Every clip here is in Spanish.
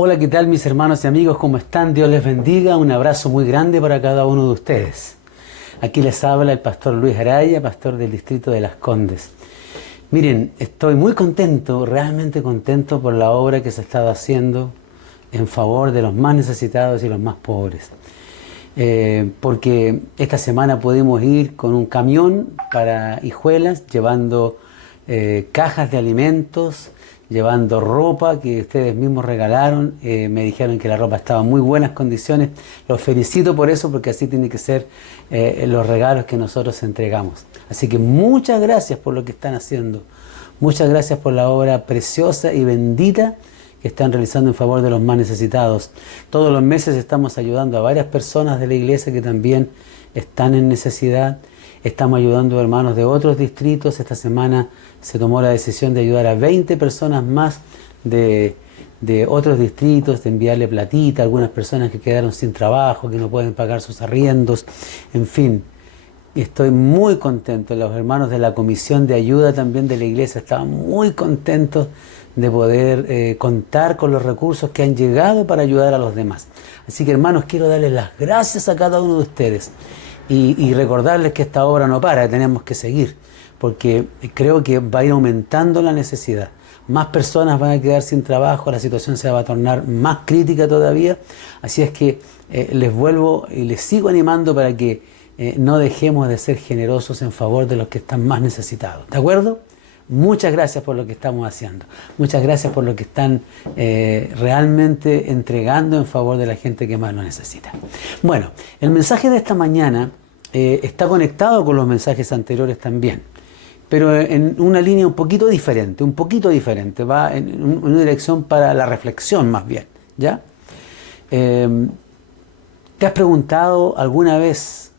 Hola, ¿qué tal mis hermanos y amigos? ¿Cómo están? Dios les bendiga. Un abrazo muy grande para cada uno de ustedes. Aquí les habla el pastor Luis Araya, pastor del distrito de Las Condes. Miren, estoy muy contento, realmente contento por la obra que se ha estado haciendo en favor de los más necesitados y los más pobres. Porque esta semana pudimos ir con un camión para Hijuelas llevando cajas de alimentos, llevando ropa que ustedes mismos regalaron. Me dijeron que la ropa estaba en muy buenas condiciones. Los felicito por eso, porque así tienen que ser los regalos que nosotros entregamos. Así que muchas gracias por lo que están haciendo. Muchas gracias por la obra preciosa y bendita que están realizando en favor de los más necesitados. Todos los meses estamos ayudando a varias personas de la iglesia que también están en necesidad. Estamos ayudando a hermanos de otros distritos. Esta semana se tomó la decisión de ayudar a 20 personas más de otros distritos, de enviarle platita a algunas personas que quedaron sin trabajo, que no pueden pagar sus arriendos, en fin. Estoy muy contento. Los hermanos de la comisión de ayuda también de la iglesia estaban muy contentos de poder contar con los recursos que han llegado para ayudar a los demás. Así que, hermanos, quiero darles las gracias a cada uno de ustedes y recordarles que esta obra no para, tenemos que seguir, porque creo que va a ir aumentando la necesidad. Más personas van a quedar sin trabajo, la situación se va a tornar más crítica todavía. Así es que les vuelvo y les sigo animando para que no dejemos de ser generosos en favor de los que están más necesitados. ¿De acuerdo? Muchas gracias por lo que estamos haciendo. Muchas gracias por lo que están realmente entregando en favor de la gente que más lo necesita. Bueno, el mensaje de esta mañana está conectado con los mensajes anteriores también, pero en una línea un poquito diferente, va en una dirección para la reflexión más bien, ¿ya? ¿Te has preguntado alguna vez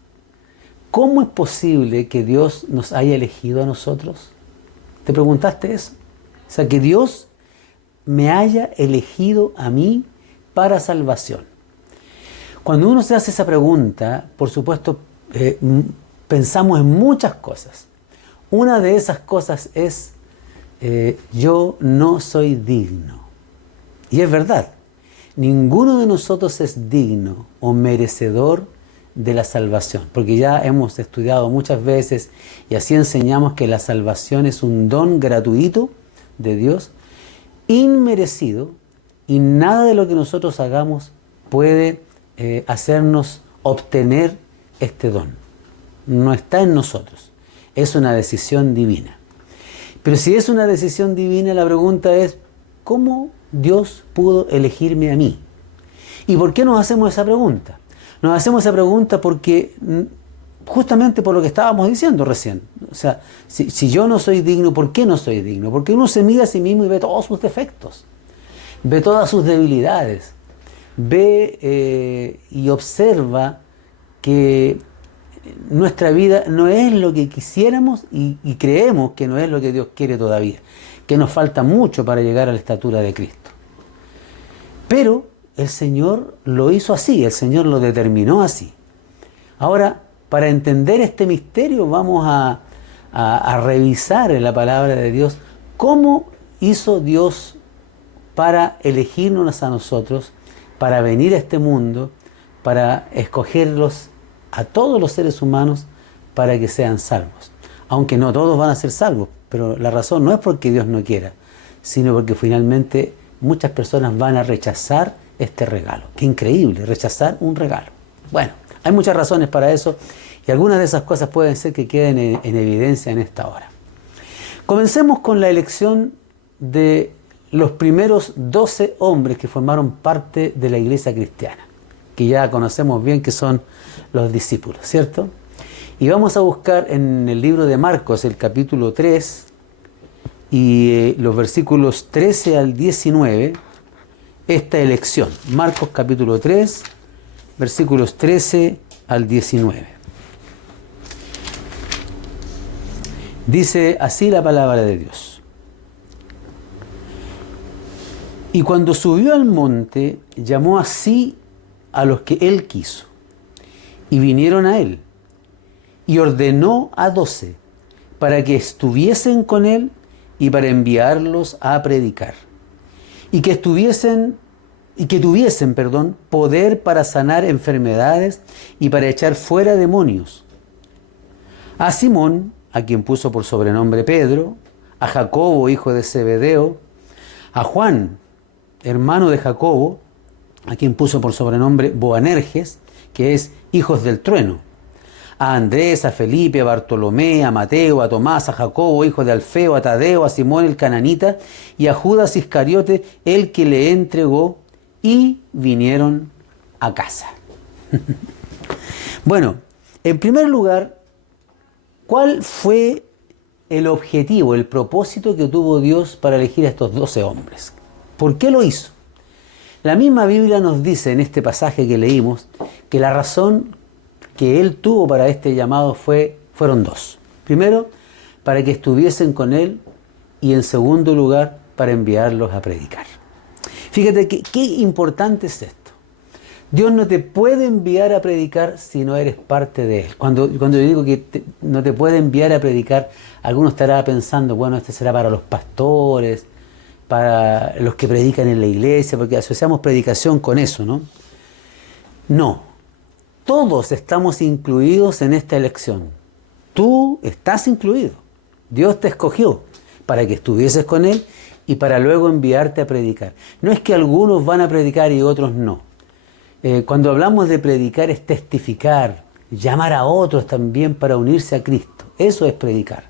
cómo es posible que Dios nos haya elegido a nosotros? ¿Te preguntaste eso? O sea, que Dios me haya elegido a mí para salvación. Cuando uno se hace esa pregunta, por supuesto, pensamos en muchas cosas. Una de esas cosas es, yo no soy digno. Y es verdad, ninguno de nosotros es digno o merecedor de la salvación, porque ya hemos estudiado muchas veces y así enseñamos que la salvación es un don gratuito de Dios, inmerecido, y nada de lo que nosotros hagamos puede hacernos obtener este don. No está en nosotros, es una decisión divina. Pero si es una decisión divina, la pregunta es, ¿cómo Dios pudo elegirme a mí? ¿Y por qué nos hacemos esa pregunta? Nos hacemos esa pregunta porque, justamente por lo que estábamos diciendo recién. O sea, si yo no soy digno, ¿por qué no soy digno? Porque uno se mira a sí mismo y ve todos sus defectos, ve todas sus debilidades, ve y observa que nuestra vida no es lo que quisiéramos y creemos que no es lo que Dios quiere todavía, que nos falta mucho para llegar a la estatura de Cristo. Pero el Señor lo hizo así, el Señor lo determinó así. Ahora, para entender este misterio, vamos a revisar en la palabra de Dios cómo hizo Dios para elegirnos a nosotros, para venir a este mundo, para escogerlos a todos los seres humanos para que sean salvos. Aunque no todos van a ser salvos, pero la razón no es porque Dios no quiera, sino porque finalmente muchas personas van a rechazar este regalo. Qué increíble, rechazar un regalo. Bueno, hay muchas razones para eso y algunas de esas cosas pueden ser que queden en evidencia en esta hora. Comencemos con la elección de los primeros 12 hombres que formaron parte de la iglesia cristiana, que ya conocemos bien que son los discípulos, ¿cierto? Y vamos a buscar en el libro de Marcos, el capítulo 3, y los versículos 13 al 19, esta elección. Marcos capítulo 3, versículos 13 al 19. Dice así la palabra de Dios. Y cuando subió al monte, llamó así a los que él quiso, y vinieron a él, y ordenó a 12 para que estuviesen con él y para enviarlos a predicar, y que estuviesen y que tuviesen, perdón, poder para sanar enfermedades y para echar fuera demonios. A Simón, a quien puso por sobrenombre Pedro, a Jacobo, hijo de Zebedeo, a Juan, hermano de Jacobo, a quien puso por sobrenombre Boanerges, que es hijos del trueno, a Andrés, a Felipe, a Bartolomé, a Mateo, a Tomás, a Jacobo, hijo de Alfeo, a Tadeo, a Simón el cananita, y a Judas Iscariote, el que le entregó, y vinieron a casa. Bueno, en primer lugar, ¿cuál fue el objetivo, el propósito que tuvo Dios para elegir a estos 12 hombres? ¿Por qué lo hizo? La misma Biblia nos dice en este pasaje que leímos que la razón que Él tuvo para este llamado fueron dos. Primero, para que estuviesen con Él, y en segundo lugar, para enviarlos a predicar. Fíjate qué importante es esto. Dios no te puede enviar a predicar si no eres parte de Él. Cuando yo digo que no te puede enviar a predicar, alguno estará pensando, bueno, este será para los pastores, para los que predican en la iglesia, porque asociamos predicación con eso, ¿no? No. Todos estamos incluidos en esta elección. Tú estás incluido. Dios te escogió para que estuvieses con Él y para luego enviarte a predicar. No es que algunos van a predicar y otros no. Cuando hablamos de predicar es testificar, llamar a otros también para unirse a Cristo. Eso es predicar.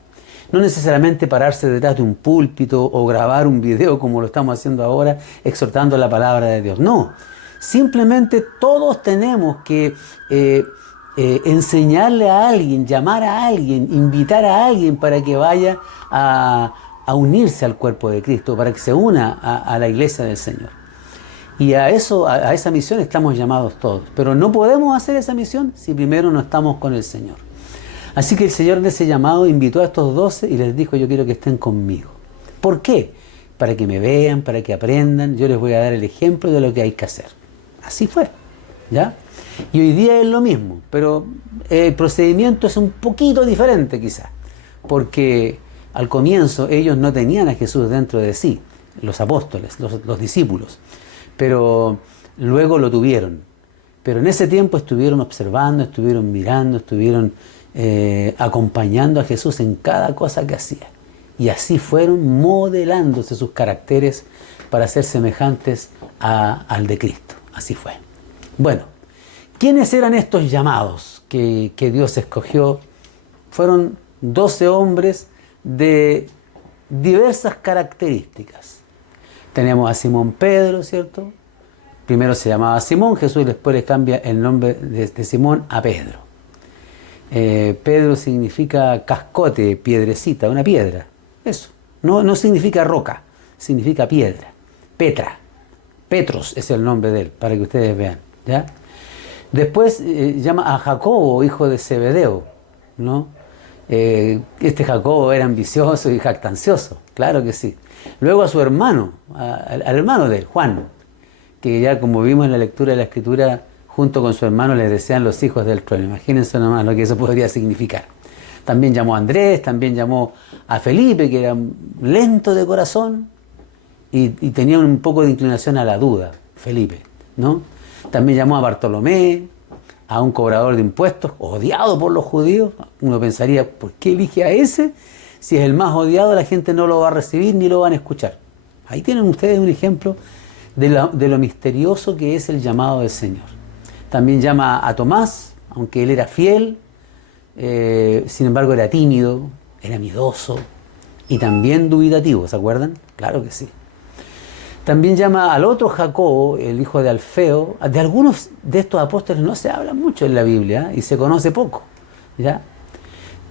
No necesariamente pararse detrás de un púlpito o grabar un video como lo estamos haciendo ahora, exhortando la palabra de Dios. No, simplemente todos tenemos que enseñarle a alguien, llamar a alguien, invitar a alguien para que vaya a unirse al cuerpo de Cristo, para que se una a la iglesia del Señor. Y a esa misión estamos llamados todos. Pero no podemos hacer esa misión si primero no estamos con el Señor. Así que el Señor de ese llamado invitó a estos 12 y les dijo, yo quiero que estén conmigo. ¿Por qué? Para que me vean, para que aprendan. Yo les voy a dar el ejemplo de lo que hay que hacer. Así fue, ¿ya? Y hoy día es lo mismo, pero el procedimiento es un poquito diferente quizás. Porque al comienzo ellos no tenían a Jesús dentro de sí, los apóstoles, los discípulos. Pero luego lo tuvieron. Pero en ese tiempo estuvieron observando, estuvieron mirando, estuvieron acompañando a Jesús en cada cosa que hacía. Y así fueron modelándose sus caracteres para ser semejantes al de Cristo. Así fue. Bueno, ¿quiénes eran estos llamados que Dios escogió? Fueron 12 hombres de diversas características. Tenemos a Simón Pedro, ¿cierto? Primero se llamaba Simón, Jesús después le cambia el nombre de Simón a Pedro. Pedro significa cascote, piedrecita, una piedra. Eso. No significa roca, significa piedra. Petra. Petros es el nombre de él, para que ustedes vean, ¿ya? Después llama a Jacobo, hijo de Zebedeo, ¿no? Este Jacobo era ambicioso y jactancioso, claro que sí. Luego a su hermano, al hermano de él, Juan, que ya como vimos en la lectura de la Escritura, junto con su hermano les decían los hijos del trueno. Imagínense nomás lo que eso podría significar. También llamó a Andrés, también llamó a Felipe, que era lento de corazón y tenía un poco de inclinación a la duda, Felipe, ¿no? También llamó a Bartolomé, a un cobrador de impuestos, odiado por los judíos. Uno pensaría, ¿por qué elige a ese? Si es el más odiado, la gente no lo va a recibir ni lo van a escuchar. Ahí tienen ustedes un ejemplo de lo misterioso que es el llamado del Señor. También llama a Tomás, aunque él era fiel, sin embargo era tímido, era miedoso y también dubitativo, ¿se acuerdan? Claro que sí. También llama al otro Jacobo, el hijo de Alfeo. De algunos de estos apóstoles no se habla mucho en la Biblia y se conoce poco, ¿ya?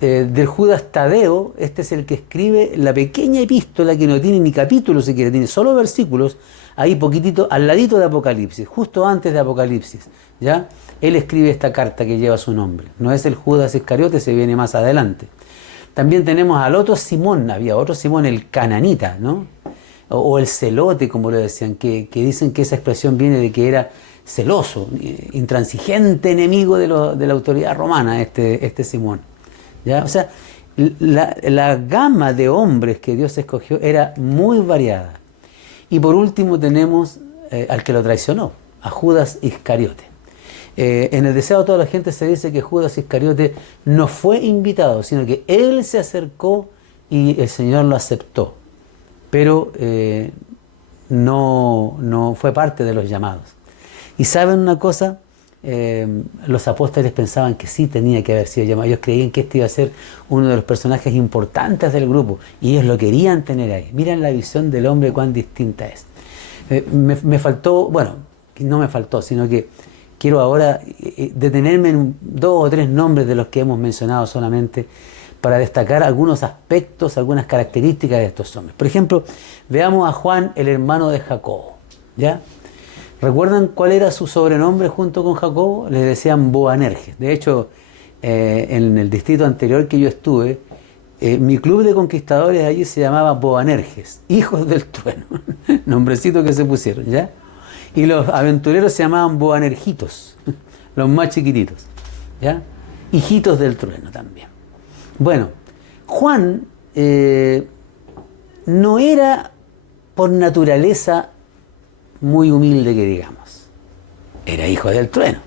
Del Judas Tadeo, este es el que escribe la pequeña epístola que no tiene ni capítulo siquiera, tiene solo versículos, ahí poquitito, al ladito de Apocalipsis, justo antes de Apocalipsis, ¿ya? Él escribe esta carta que lleva su nombre. No es el Judas Iscariote, se viene más adelante. También tenemos al otro Simón, había otro Simón, el cananita, ¿no? O el celote, como lo decían, que dicen que esa expresión viene de que era celoso, intransigente enemigo de la autoridad romana, este Simón. ¿Ya? O sea, la gama de hombres que Dios escogió era muy variada. Y por último tenemos al que lo traicionó, a Judas Iscariote. En el deseo de toda la gente se dice que Judas Iscariote no fue invitado, sino que él se acercó y el Señor lo aceptó, pero no fue parte de los llamados. Y ¿saben una cosa? Los apóstoles pensaban que sí tenía que haber sido llamado. Ellos creían que este iba a ser uno de los personajes importantes del grupo y ellos lo querían tener ahí. Miren la visión del hombre cuán distinta es. Me faltó, bueno, no me faltó, sino que quiero ahora detenerme en 2 o 3 nombres de los que hemos mencionado solamente para destacar algunos aspectos, algunas características de estos hombres. Por ejemplo, veamos a Juan, el hermano de Jacobo, ¿ya? ¿Recuerdan cuál era su sobrenombre junto con Jacobo? Les decían Boanerges. De hecho, en el distrito anterior que yo estuve, mi club de conquistadores allí se llamaba Boanerges, hijos del trueno, nombrecito que se pusieron, ¿ya? Y los aventureros se llamaban Boanergitos, los más chiquititos, ¿ya? Hijitos del trueno también. Bueno, Juan no era por naturaleza muy humilde que digamos, era hijo del trueno.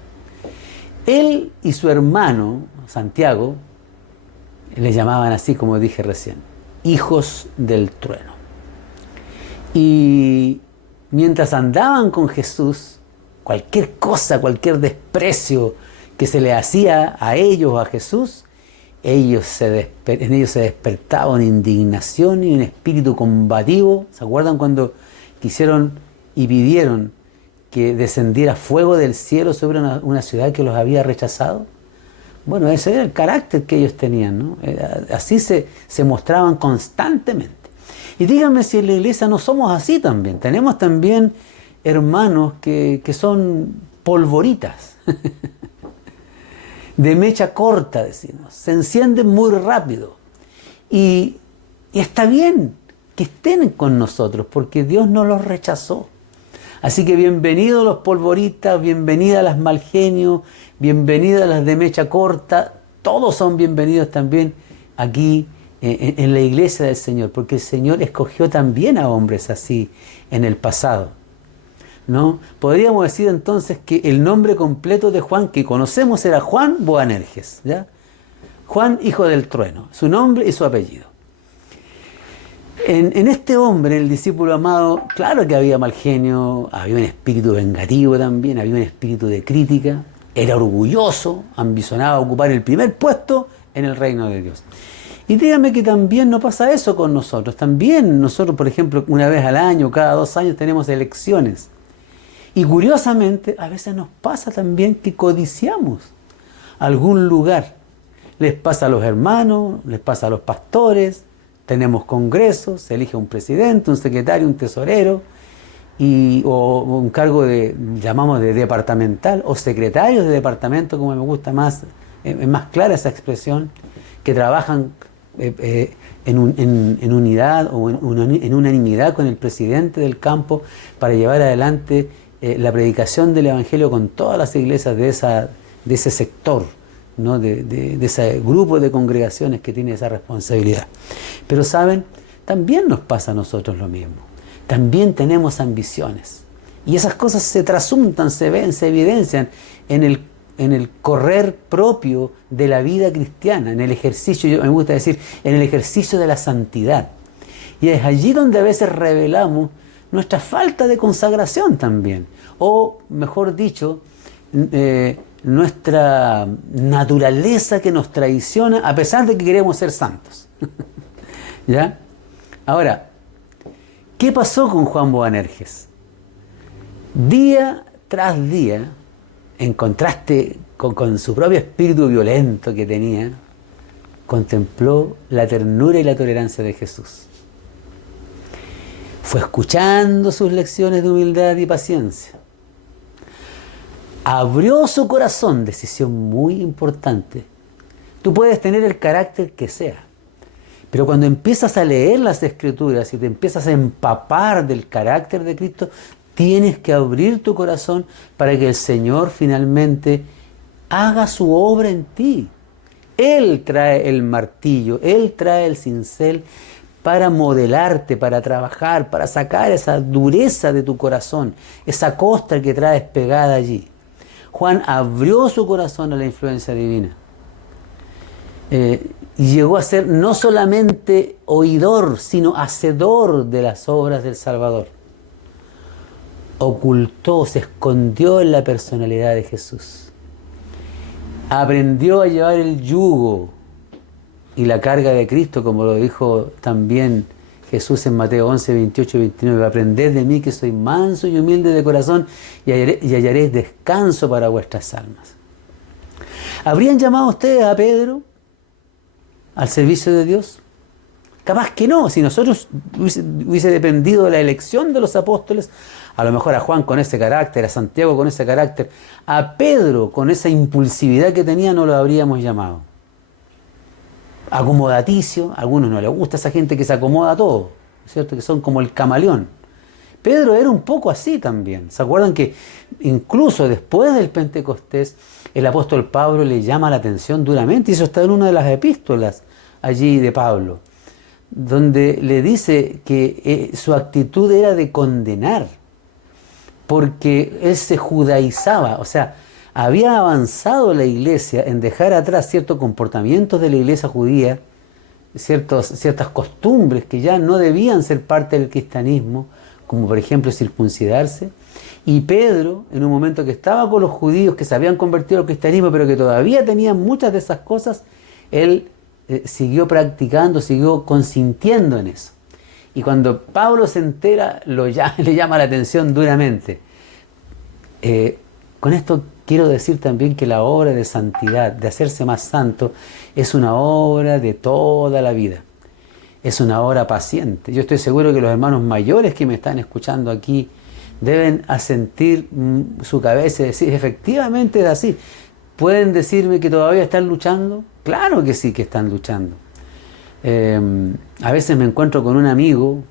Él y su hermano, Santiago, les llamaban así como dije recién, hijos del trueno. Y mientras andaban con Jesús, cualquier cosa, cualquier desprecio que se le hacía a ellos o a Jesús, en ellos se despertaba una indignación y un espíritu combativo. ¿Se acuerdan cuando quisieron y pidieron que descendiera fuego del cielo sobre una ciudad que los había rechazado? Bueno, ese era el carácter que ellos tenían, ¿no? Así se mostraban constantemente. Y díganme si en la iglesia no somos así también. Tenemos también hermanos que son polvoritas, de mecha corta, decimos. Se encienden muy rápido. Y está bien que estén con nosotros, porque Dios no los rechazó. Así que bienvenidos los polvoritas, bienvenidas las mal genio, bienvenidas las de mecha corta. Todos son bienvenidos también aquí en la iglesia del Señor, porque el Señor escogió también a hombres así en el pasado, ¿no? Podríamos decir entonces que el nombre completo de Juan que conocemos era Juan Boanerges, ¿ya? Juan, hijo del trueno, su nombre y su apellido. En este hombre, el discípulo amado, claro que había mal genio, había un espíritu vengativo también, había un espíritu de crítica, era orgulloso, ambicionaba ocupar el primer puesto en el reino de Dios. Y dígame que también no pasa eso con nosotros. También nosotros, por ejemplo, una vez al año, cada 2 años tenemos elecciones. Y curiosamente, a veces nos pasa también que codiciamos algún lugar. Les pasa a los hermanos, les pasa a los pastores, tenemos congresos, se elige un presidente, un secretario, un tesorero, o un cargo llamamos de departamental, o secretarios de departamento, como me gusta más, es más clara esa expresión, que trabajan en unidad o en unanimidad con el presidente del campo para llevar adelante la predicación del Evangelio con todas las iglesias de ese sector, ¿no? de ese grupo de congregaciones que tiene esa responsabilidad. Pero saben, también nos pasa a nosotros lo mismo. También tenemos ambiciones. Y esas cosas se trasuntan, se ven, se evidencian en el correr propio de la vida cristiana, en el ejercicio, me gusta decir, en el ejercicio de la santidad. Y es allí donde a veces revelamos nuestra falta de consagración también. O, mejor dicho, nuestra naturaleza que nos traiciona a pesar de que queremos ser santos. ¿Ya? Ahora, ¿qué pasó con Juan Boanerges? Día tras día, en contraste con su propio espíritu violento que tenía, contempló la ternura y la tolerancia de Jesús. Fue escuchando sus lecciones de humildad y paciencia. Abrió su corazón, decisión muy importante. Tú puedes tener el carácter que sea, pero cuando empiezas a leer las Escrituras y te empiezas a empapar del carácter de Cristo, tienes que abrir tu corazón para que el Señor finalmente haga su obra en ti. Él trae el martillo, Él trae el cincel para modelarte, para trabajar, para sacar esa dureza de tu corazón, esa costra que traes pegada allí. Juan abrió su corazón a la influencia divina. Y llegó a ser no solamente oidor, sino hacedor de las obras del Salvador. Ocultó, se escondió en la personalidad de Jesús. Aprendió a llevar el yugo y la carga de Cristo, como lo dijo también Jesús en Mateo 11, 28 y 29. Aprended de mí que soy manso y humilde de corazón y hallaréis descanso para vuestras almas. ¿Habrían llamado ustedes a Pedro al servicio de Dios? Capaz que no. Si nosotros hubiese dependido de la elección de los apóstoles, a lo mejor a Juan con ese carácter, a Santiago con ese carácter, a Pedro con esa impulsividad que tenía, no lo habríamos llamado. Acomodaticio, a algunos no les gusta esa gente que se acomoda a todo, ¿cierto? Que son como el camaleón. Pedro era un poco así también. ¿Se acuerdan que incluso después del Pentecostés el apóstol Pablo le llama la atención duramente? Y eso está en una de las epístolas allí de Pablo, donde le dice que su actitud era de condenar, porque él se judaizaba, o sea, había avanzado la iglesia en dejar atrás ciertos comportamientos de la iglesia judía, ciertas costumbres que ya no debían ser parte del cristianismo, como por ejemplo circuncidarse. Y Pedro, en un momento que estaba con los judíos que se habían convertido al cristianismo, pero que todavía tenían muchas de esas cosas, él siguió practicando, siguió consintiendo en eso. Y cuando Pablo se entera, le llama la atención duramente. Con esto quiero decir también que la obra de santidad, de hacerse más santo, es una obra de toda la vida. Es una obra paciente. Yo estoy seguro que los hermanos mayores que me están escuchando aquí deben asentir su cabeza y decir, efectivamente es así. ¿Pueden decirme que todavía están luchando? Claro que sí que están luchando. A veces me encuentro con un amigo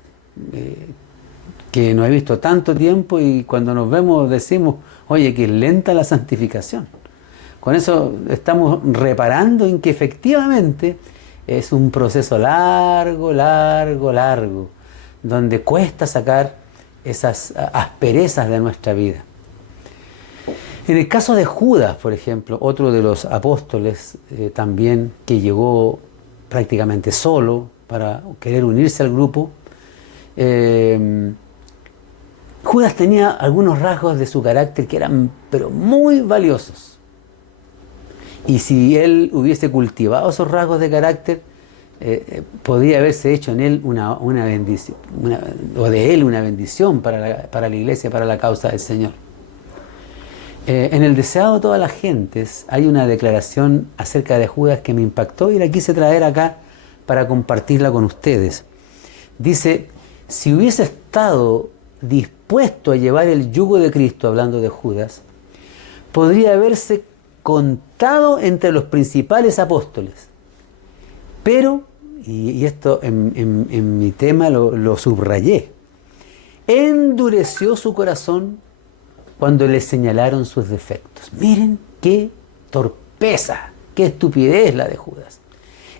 que no he visto tanto tiempo y cuando nos vemos decimos, oye, que es lenta la santificación. Con eso estamos reparando en que efectivamente es un proceso largo, donde cuesta sacar esas asperezas de nuestra vida. En el caso de Judas, por ejemplo, otro de los apóstoles también que llegó prácticamente solo para querer unirse al grupo, Judas tenía algunos rasgos de su carácter que eran pero muy valiosos. Y si él hubiese cultivado esos rasgos de carácter, podría haberse hecho en él una bendición, o de él una bendición para la iglesia, para la causa del Señor. En el deseado de todas las gentes hay una declaración acerca de Judas que me impactó y la quise traer acá para compartirla con ustedes. Dice, si hubiese estado dispuesto a llevar el yugo de Cristo, hablando de Judas, podría haberse contado entre los principales apóstoles. Pero, y esto en mi tema lo subrayé, endureció su corazón cuando le señalaron sus defectos. Miren qué torpeza, qué estupidez la de Judas.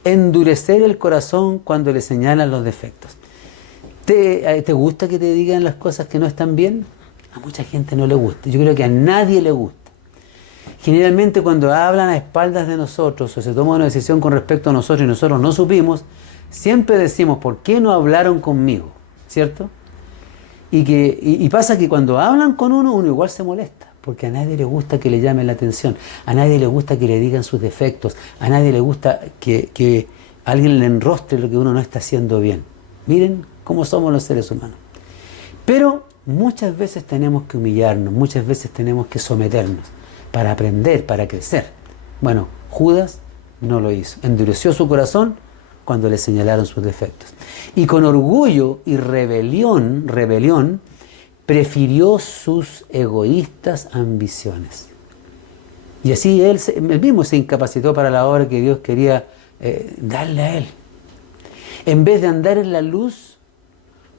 Endurecer el corazón cuando le señalan los defectos. ¿Te gusta que te digan las cosas que no están bien? A mucha gente no le gusta. Yo creo que a nadie le gusta. Generalmente cuando hablan a espaldas de nosotros o se toma una decisión con respecto a nosotros y nosotros no supimos, siempre decimos, ¿por qué no hablaron conmigo? ¿Cierto? Y pasa que cuando hablan con uno igual se molesta, porque a nadie le gusta que le llamen la atención, a nadie le gusta que le digan sus defectos, a nadie le gusta que alguien le enrostre lo que uno no está haciendo bien. Miren cómo somos los seres humanos. Pero muchas veces tenemos que humillarnos, muchas veces tenemos que someternos para aprender, para crecer. Bueno, Judas no lo hizo, endureció su corazón cuando le señalaron sus defectos. Y con orgullo y rebelión, prefirió sus egoístas ambiciones. Y así él mismo se incapacitó para la obra que Dios quería darle a él. En vez de andar en la luz,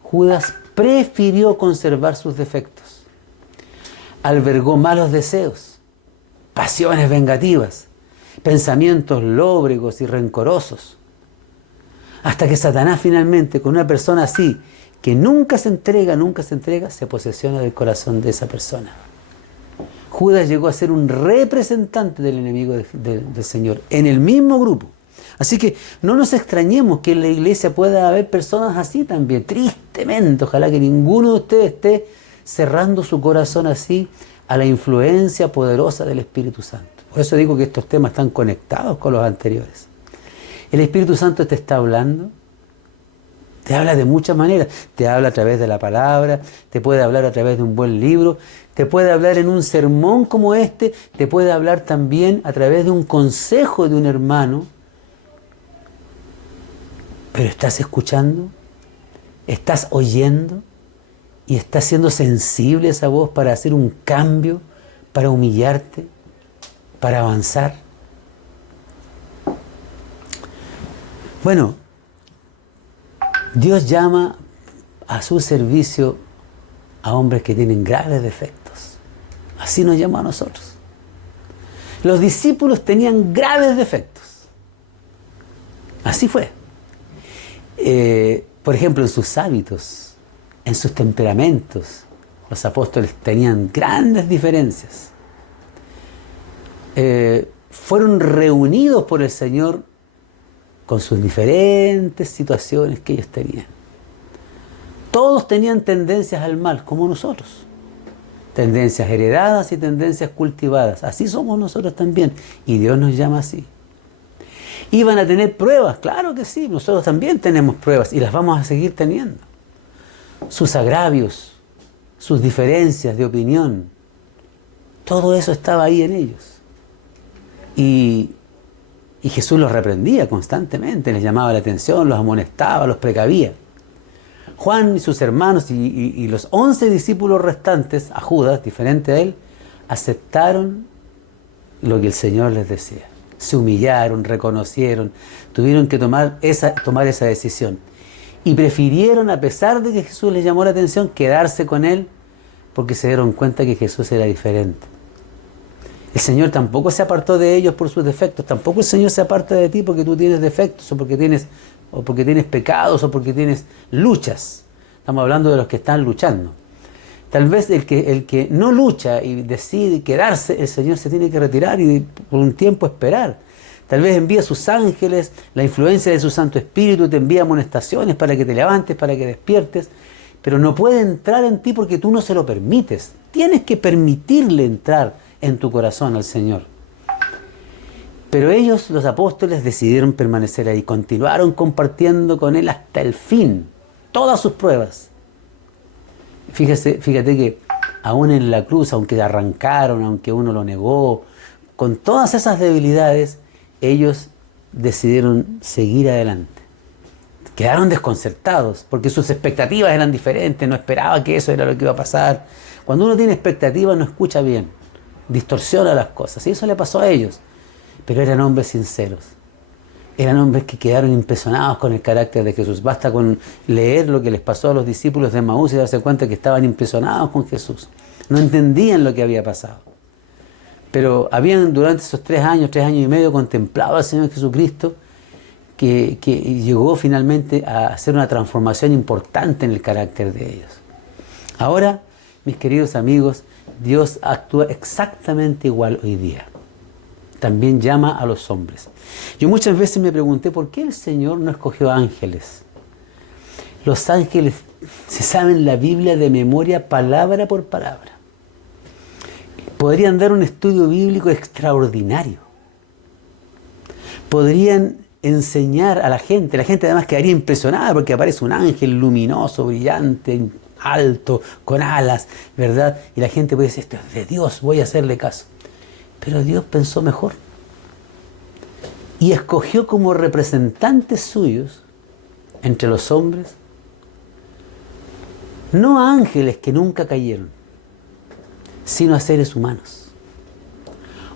Judas prefirió conservar sus defectos. Albergó malos deseos, pasiones vengativas, pensamientos lóbregos y rencorosos. Hasta que Satanás finalmente, con una persona así, que nunca se entrega, se posesiona del corazón de esa persona. Judas llegó a ser un representante del enemigo del Señor, en el mismo grupo. Así que no nos extrañemos que en la iglesia pueda haber personas así también, tristemente. Ojalá que ninguno de ustedes esté cerrando su corazón así a la influencia poderosa del Espíritu Santo. Por eso digo que estos temas están conectados con los anteriores. El Espíritu Santo te está hablando, te habla de muchas maneras, te habla a través de la palabra, te puede hablar a través de un buen libro, te puede hablar en un sermón como este, te puede hablar también a través de un consejo de un hermano. Pero ¿estás escuchando? ¿Estás oyendo? ¿Y estás siendo sensible a esa voz para hacer un cambio, para humillarte, para avanzar? Bueno, Dios llama a su servicio a hombres que tienen graves defectos. Así nos llamó a nosotros. Los discípulos tenían graves defectos. Así fue. Por ejemplo, en sus hábitos, en sus temperamentos, los apóstoles tenían grandes diferencias. Fueron reunidos por el Señor con sus diferentes situaciones que ellos tenían. Todos tenían tendencias al mal, como nosotros. Tendencias heredadas y tendencias cultivadas. Así somos nosotros también. Y Dios nos llama así. ¿Iban a tener pruebas? Claro que sí. Nosotros también tenemos pruebas y las vamos a seguir teniendo. Sus agravios, sus diferencias de opinión, todo eso estaba ahí en ellos. Y Jesús los reprendía constantemente, les llamaba la atención, los amonestaba, los precavía. Juan y sus hermanos y los 11 discípulos restantes, a Judas, diferente a él, aceptaron lo que el Señor les decía. Se humillaron, reconocieron, tuvieron que tomar esa decisión. Y prefirieron, a pesar de que Jesús les llamó la atención, quedarse con él, porque se dieron cuenta que Jesús era diferente. El Señor tampoco se apartó de ellos por sus defectos, tampoco el Señor se aparta de ti porque tú tienes defectos, o porque tienes pecados, o porque tienes luchas. Estamos hablando de los que están luchando. Tal vez el que no lucha y decide quedarse, el Señor se tiene que retirar y por un tiempo esperar. Tal vez envía a sus ángeles, la influencia de su Santo Espíritu te envía amonestaciones para que te levantes, para que despiertes, pero no puede entrar en ti porque tú no se lo permites. Tienes que permitirle entrar en tu corazón al Señor. Pero ellos, los apóstoles, decidieron permanecer ahí, continuaron compartiendo con Él hasta el fin, todas sus pruebas. Fíjate que aún en la cruz, aunque arrancaron, aunque uno lo negó, con todas esas debilidades, ellos decidieron seguir adelante. Quedaron desconcertados, porque sus expectativas eran diferentes, no esperaba que eso era lo que iba a pasar. Cuando uno tiene expectativas no escucha bien, distorsiona las cosas, y eso le pasó a ellos. Pero eran hombres sinceros, eran hombres que quedaron impresionados con el carácter de Jesús. Basta con leer lo que les pasó a los discípulos de Emaús y darse cuenta que estaban impresionados con Jesús. No entendían lo que había pasado. Pero habían durante esos 3 años y medio contemplado al Señor Jesucristo, que llegó finalmente a hacer una transformación importante en el carácter de ellos. Ahora, mis queridos amigos, Dios actúa exactamente igual hoy día. También llama a los hombres. Yo muchas veces me pregunté por qué el Señor no escogió ángeles. Los ángeles se saben la Biblia de memoria, palabra por palabra. Podrían dar un estudio bíblico extraordinario. Podrían enseñar a la gente además quedaría impresionada porque aparece un ángel luminoso, brillante, alto, con alas, ¿verdad? Y la gente puede decir, esto es de Dios, voy a hacerle caso. Pero Dios pensó mejor y escogió como representantes suyos entre los hombres no a ángeles que nunca cayeron, sino a seres humanos,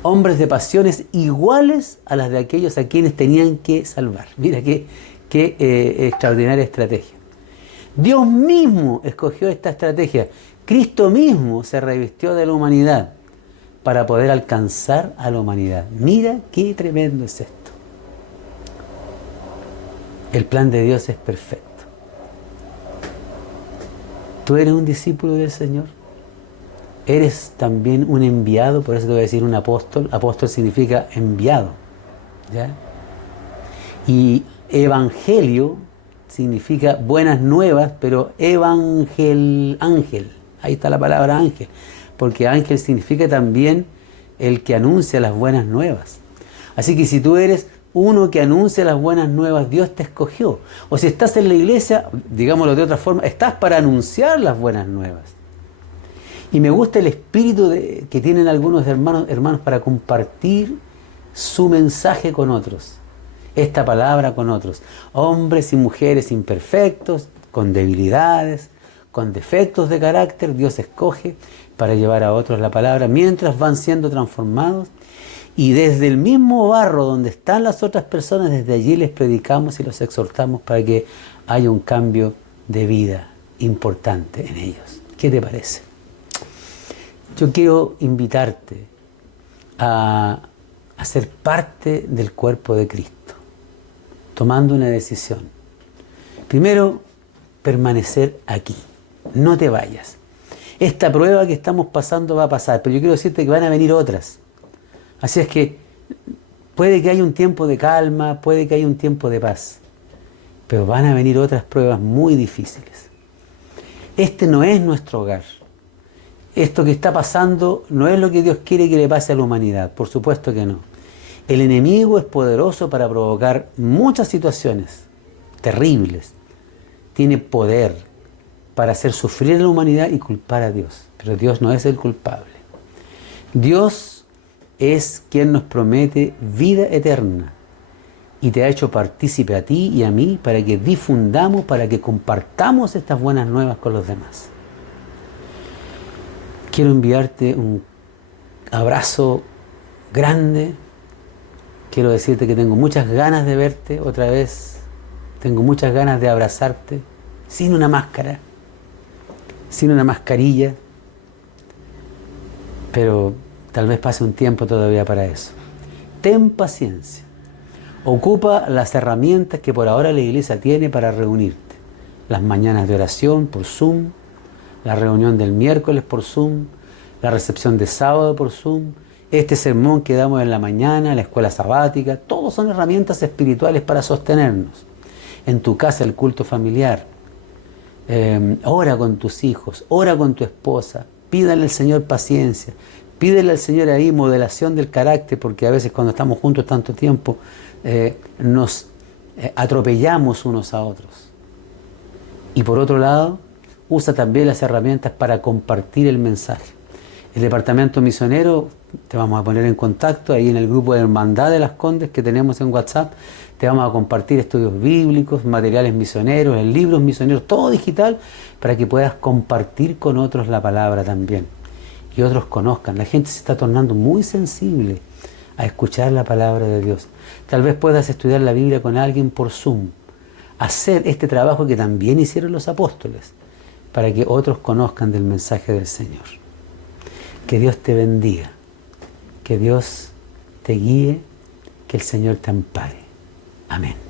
hombres de pasiones iguales a las de aquellos a quienes tenían que salvar. Mira qué extraordinaria estrategia. Dios mismo escogió esta estrategia. Cristo mismo se revistió de la humanidad para poder alcanzar a la humanidad. Mira qué tremendo es esto. El plan de Dios es perfecto. ¿Tú eres un discípulo del Señor? ¿Eres también un enviado? Por eso te voy a decir un apóstol. Apóstol significa enviado, ¿ya? Y evangelio significa buenas nuevas, pero ángel. Ahí está la palabra ángel. Porque ángel significa también el que anuncia las buenas nuevas. Así que si tú eres uno que anuncia las buenas nuevas, Dios te escogió. O si estás en la iglesia, digámoslo de otra forma, estás para anunciar las buenas nuevas. Y me gusta el espíritu que tienen algunos hermanos para compartir su mensaje con otros, esta palabra con otros. Hombres y mujeres imperfectos, con debilidades, con defectos de carácter, Dios escoge para llevar a otros la palabra mientras van siendo transformados. Y desde el mismo barro donde están las otras personas, desde allí les predicamos y los exhortamos para que haya un cambio de vida importante en ellos. ¿Qué te parece? Yo quiero invitarte a ser parte del cuerpo de Cristo, tomando una decisión. Primero, permanecer aquí, no te vayas. Esta prueba que estamos pasando va a pasar, pero yo quiero decirte que van a venir otras. Así es que puede que haya un tiempo de calma, puede que haya un tiempo de paz, pero van a venir otras pruebas muy difíciles. Este no es nuestro hogar. Esto que está pasando no es lo que Dios quiere que le pase a la humanidad, por supuesto que no. El enemigo es poderoso para provocar muchas situaciones terribles. Tiene poder para hacer sufrir a la humanidad y culpar a Dios, pero Dios no es el culpable. Dios es quien nos promete vida eterna y te ha hecho partícipe a ti y a mí para que difundamos, para que compartamos estas buenas nuevas con los demás. Quiero enviarte un abrazo grande. Quiero decirte que tengo muchas ganas de verte otra vez. Tengo muchas ganas de abrazarte sin una máscara, sin una mascarilla, pero tal vez pase un tiempo todavía para eso. Ten paciencia. Ocupa las herramientas que por ahora la iglesia tiene para reunirte. Las mañanas de oración por Zoom, la reunión del miércoles por Zoom, la recepción de sábado por Zoom, este sermón que damos en la mañana, la escuela sabática, todos son herramientas espirituales para sostenernos. En tu casa el culto familiar. Ora con tus hijos, ora con tu esposa, pídale al Señor paciencia. Pídele al Señor ahí modelación del carácter, porque a veces cuando estamos juntos tanto tiempo nos atropellamos unos a otros. Y por otro lado, usa también las herramientas para compartir el mensaje. El departamento misionero, te vamos a poner en contacto ahí en el grupo de Hermandad de las Condes que tenemos en WhatsApp. Te vamos a compartir estudios bíblicos, materiales misioneros, libros misioneros, todo digital, para que puedas compartir con otros la palabra también. Y otros conozcan. La gente se está tornando muy sensible a escuchar la palabra de Dios. Tal vez puedas estudiar la Biblia con alguien por Zoom. Hacer este trabajo que también hicieron los apóstoles, para que otros conozcan del mensaje del Señor. Que Dios te bendiga. Que Dios te guíe. Que el Señor te ampare. Amén.